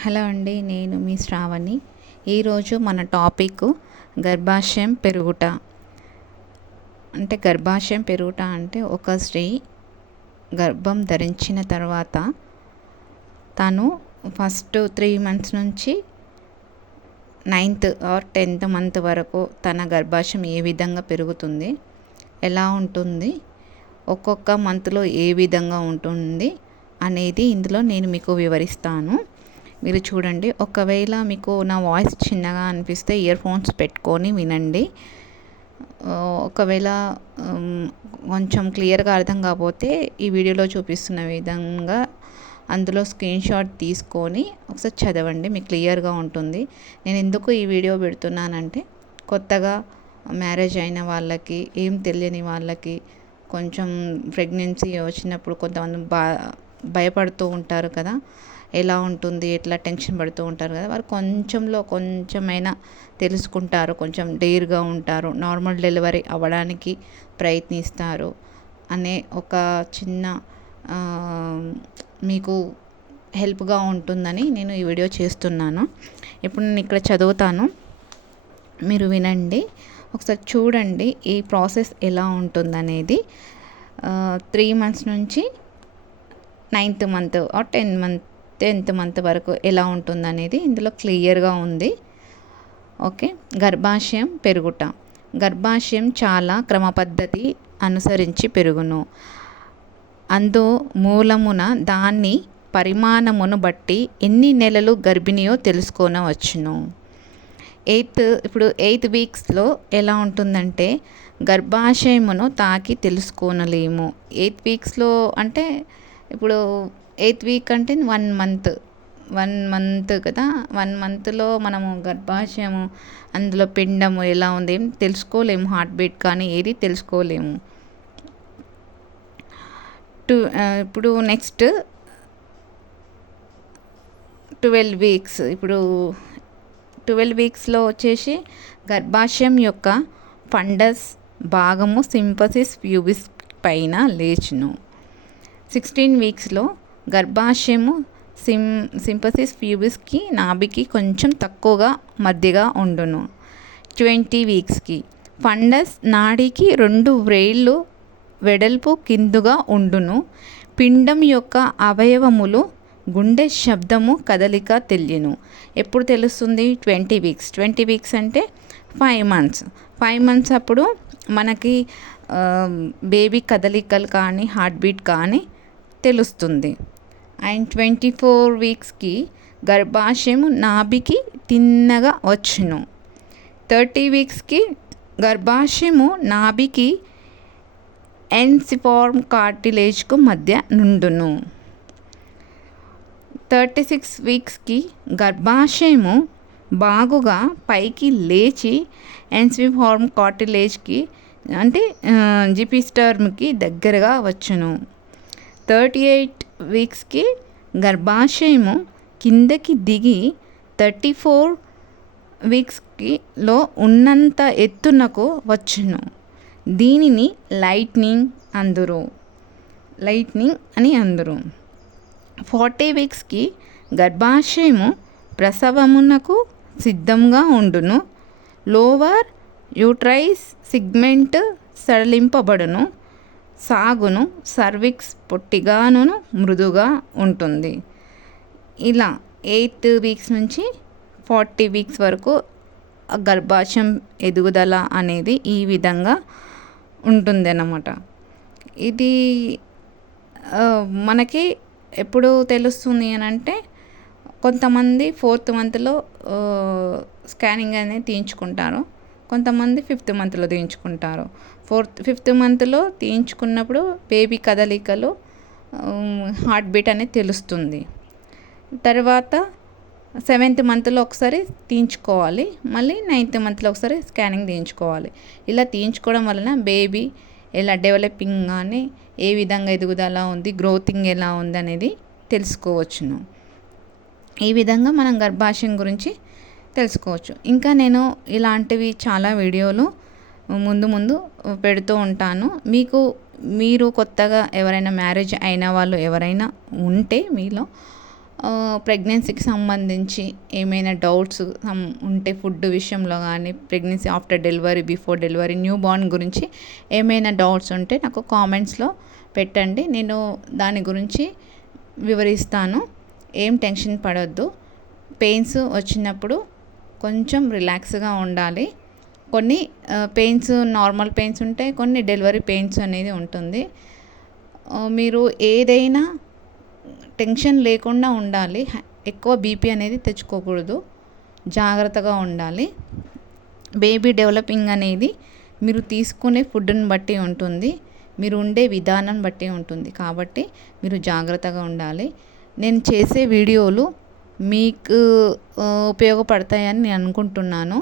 Hello అండి, నేను మీ శ్రావణి. ఈరోజు మన టాపిక్ గర్భాశయం పెరుగుట. గర్భాశయం పెరుగుట అంటే ఒక స్త్రీ గర్భం ధరించిన తర్వాత తను ఫస్ట్ 3 months నుంచి 9th or 10th month వరకు తన గర్భాశయం ఏ విధంగా పెరుగుతుంది, ఎలా ఉంటుంది, ఒక్కొక్క మంత్లో ఏ విధంగా ఉంటుంది అనేది ఇందులో నేను మీకు వివరిస్తాను. మీరు చూడండి. ఒకవేళ మీకు నా వాయిస్ చిన్నగా అనిపిస్తే ఇయర్ ఫోన్స్ పెట్టుకొని వినండి. ఒకవేళ కొంచెం క్లియర్గా అర్థం కాకపోతే ఈ వీడియోలో చూపిస్తున్న విధంగా అందులో స్క్రీన్ షాట్ తీసుకొని ఒకసారి చదవండి, మీకు క్లియర్గా ఉంటుంది. నేను ఎందుకు ఈ వీడియో పెడుతున్నానంటే కొత్తగా మ్యారేజ్ అయిన వాళ్ళకి, ఏం తెలియని వాళ్ళకి, కొంచెం ప్రెగ్నెన్సీ వచ్చినప్పుడు కొంతమంది భయపడుతూ ఉంటారు కదా, ఎలా ఉంటుంది, ఎట్లా టెన్షన్ పడుతూ ఉంటారు కదా, వారు కొంచెమైనా తెలుసుకుంటారు, కొంచెం డేర్గా ఉంటారు, నార్మల్ డెలివరీ అవ్వడానికి ప్రయత్నిస్తారు అనే ఒక చిన్న మీకు హెల్ప్గా ఉంటుందని నేను ఈ వీడియో చేస్తున్నాను. ఇప్పుడు నేను ఇక్కడ చదువుతాను, మీరు వినండి, ఒకసారి చూడండి ఈ ప్రాసెస్ ఎలా ఉంటుందనేది. 3 months నుంచి 9th month are 10th month వరకు ఎలా ఉంటుందనేది ఇందులో క్లియర్గా ఉంది. ఓకే. గర్భాశయం పెరుగుట. గర్భాశయం చాలా క్రమపద్ధతి అనుసరించి పెరుగును. అందు మూలమున దాని పరిమాణమును బట్టి ఎన్ని నెలలు గర్భిణియో తెలుసుకొనవచ్చును. ఇప్పుడు 8th weeksలో ఎలా ఉంటుందంటే గర్భాశయమును తాకి తెలుసుకోనలేము. 8th weeksలో అంటే ఇప్పుడు 8th week అంటే 1 month కదా. 1 monthలో మనము గర్భాశయము, అందులో పిండము ఎలా ఉంది ఏం తెలుసుకోలేము, హార్ట్ బీట్ కానీ ఏది తెలుసుకోలేము. ఇప్పుడు నెక్స్ట్ 12 weeks. ఇప్పుడు 12 weeksలో వచ్చేసి గర్భాశయం యొక్క ఫండస్ భాగము సింపసిస్ ప్యూబిస్ పైన లేచును. 16 weeksలో గర్భాశయము సింపసిస్ ప్యూబిస్కి నాభికి కొంచెం తక్కువగా మధ్యగా ఉండును. 20 weeksకి ఫండస్ నాడికి 2 వ్రేళ్ళు వెడల్పు కిందుగా ఉండును. పిండం యొక్క అవయవములు, గుండె శబ్దము, కదలిక తెలియను. ఎప్పుడు తెలుస్తుంది? 20 weeks. 20 weeks అంటే 5 months. 5 months అప్పుడు మనకి బేబీ కదలికలు కానీ హార్ట్ బీట్ కానీ తెలుస్తుంది. అండ్ 24 weeksకి గర్భాశయము నాభికి తిన్నగా వచ్చును. 30 weeksకి గర్భాశయము నాభికి ఎన్సిఫార్మ్ కార్టిలేజ్కు మధ్య నుండును. 36 weeksకి గర్భాశయము బాగుగా పైకి లేచి ఎన్సిఫార్మ్ కార్టిలేజ్కి అంటే జిపిస్టర్మ్కి దగ్గరగా వచ్చును. 38 weeksకి గర్భాశయము కిందకి దిగి 34 weeksలో ఉన్నంత ఎత్తునకు వచ్చును. దీనిని లైట్నింగ్ అని అందురు. 40 weeksకి గర్భాశయము ప్రసవమునకు సిద్ధంగా ఉండును. లోవర్ యూట్రైస్ సిగ్మెంట్ సడలింపబడును, సాగును. సర్విక్స్ పొట్టిగాను మృదుగా ఉంటుంది. ఇలా 8 weeks నుంచి 40 weeks వరకు గర్భాశయం ఎదుగుదల అనేది ఈ విధంగా ఉంటుంది అన్నమాట. ఇది మనకి ఎప్పుడు తెలుస్తుంది అని అంటే కొంతమంది 4th monthలో స్కానింగ్ అనేది తీయించుకుంటారు, కొంతమంది 5th monthలో తీయించుకుంటారు. 5th monthలో తీయించుకున్నప్పుడు బేబీ కదలికలు, హార్ట్ బీట్ అనేది తెలుస్తుంది. తర్వాత 7th monthలో ఒకసారి తీయించుకోవాలి, మళ్ళీ 9th monthలో ఒకసారి స్కానింగ్ తీయించుకోవాలి. ఇలా తీయించుకోవడం వలన బేబీ ఎలా డెవలపింగ్ కానీ ఏ విధంగా ఎదుగుదల ఉంది, గ్రోతింగ్ ఎలా ఉంది అనేది తెలుసుకోవచ్చును. ఈ విధంగా మనం గర్భాశయం గురించి తెలుసుకోవచ్చు. ఇంకా నేను ఇలాంటివి చాలా వీడియోలు ముందు పెడుతూ ఉంటాను. మీరు కొత్తగా ఎవరైనా మ్యారేజ్ అయిన వాళ్ళు ఎవరైనా ఉంటే మీలో ప్రెగ్నెన్సీకి సంబంధించి ఏమైనా డౌట్స్ ఉంటే ఫుడ్ విషయంలో కానీ, pregnancy after delivery, before delivery, new born గురించి ఏమైనా డౌట్స్ ఉంటే నాకు కామెంట్స్లో పెట్టండి. నేను దాని గురించి వివరిస్తాను. ఏం టెన్షన్ పడొద్దు. పెయిన్స్ వచ్చినప్పుడు కొంచెం రిలాక్స్గా ఉండాలి. కొన్ని పెయిన్స్ నార్మల్ పెయిన్స్ ఉంటాయి, కొన్ని డెలివరీ పెయిన్స్ అనేది ఉంటుంది. మీరు ఏదైనా టెన్షన్ లేకుండా ఉండాలి. ఎక్కువ బీపీ అనేది తెచ్చుకోకూడదు, జాగ్రత్తగా ఉండాలి. బేబీ డెవలపింగ్ అనేది మీరు తీసుకునే ఫుడ్ని బట్టి ఉంటుంది, మీరు ఉండే విధానం బట్టి ఉంటుంది. కాబట్టి మీరు జాగ్రత్తగా ఉండాలి. నేను చేసే వీడియోలు మీకు ఉపయోగపడతాయని నేను అనుకుంటున్నాను.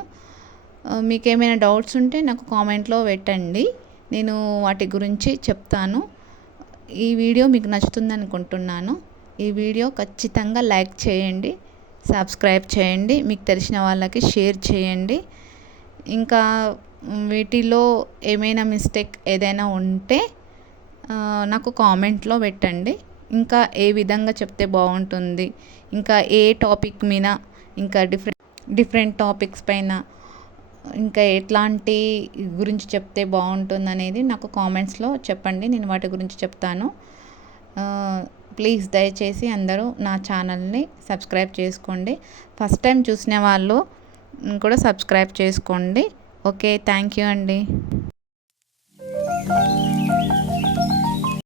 మీకు ఏమైనా డౌట్స్ ఉంటే నాకు కామెంట్లో పెట్టండి, నేను వాటి గురించి చెప్తాను. ఈ వీడియో మీకు నచ్చుతుంది అనుకుంటున్నాను. ఈ వీడియో ఖచ్చితంగా లైక్ చేయండి, సబ్స్క్రైబ్ చేయండి, మీకు తెలిసిన వాళ్ళకి షేర్ చేయండి. ఇంకా వీటిలో ఏమైనా మిస్టేక్ ఏదైనా ఉంటే నాకు కామెంట్లో పెట్టండి. ఇంకా ఏ విధంగా చెప్తే బాగుంటుంది, ఇంకా ఏ టాపిక్ మీద, ఇంకా డిఫరెంట్ టాపిక్స్ పైన ఇంకా ఎట్లాంటి గురించి చెప్తే బాగుంటుంది అనేది నాకు కామెంట్స్లో చెప్పండి, నేను వాటి గురించి చెప్తాను. ప్లీజ్ దయచేసి అందరూ నా ఛానల్ని సబ్స్క్రైబ్ చేసుకోండి. ఫస్ట్ టైం చూసిన వాళ్ళు కూడా సబ్స్క్రైబ్ చేసుకోండి. ఓకే, థ్యాంక్ యూ అండి.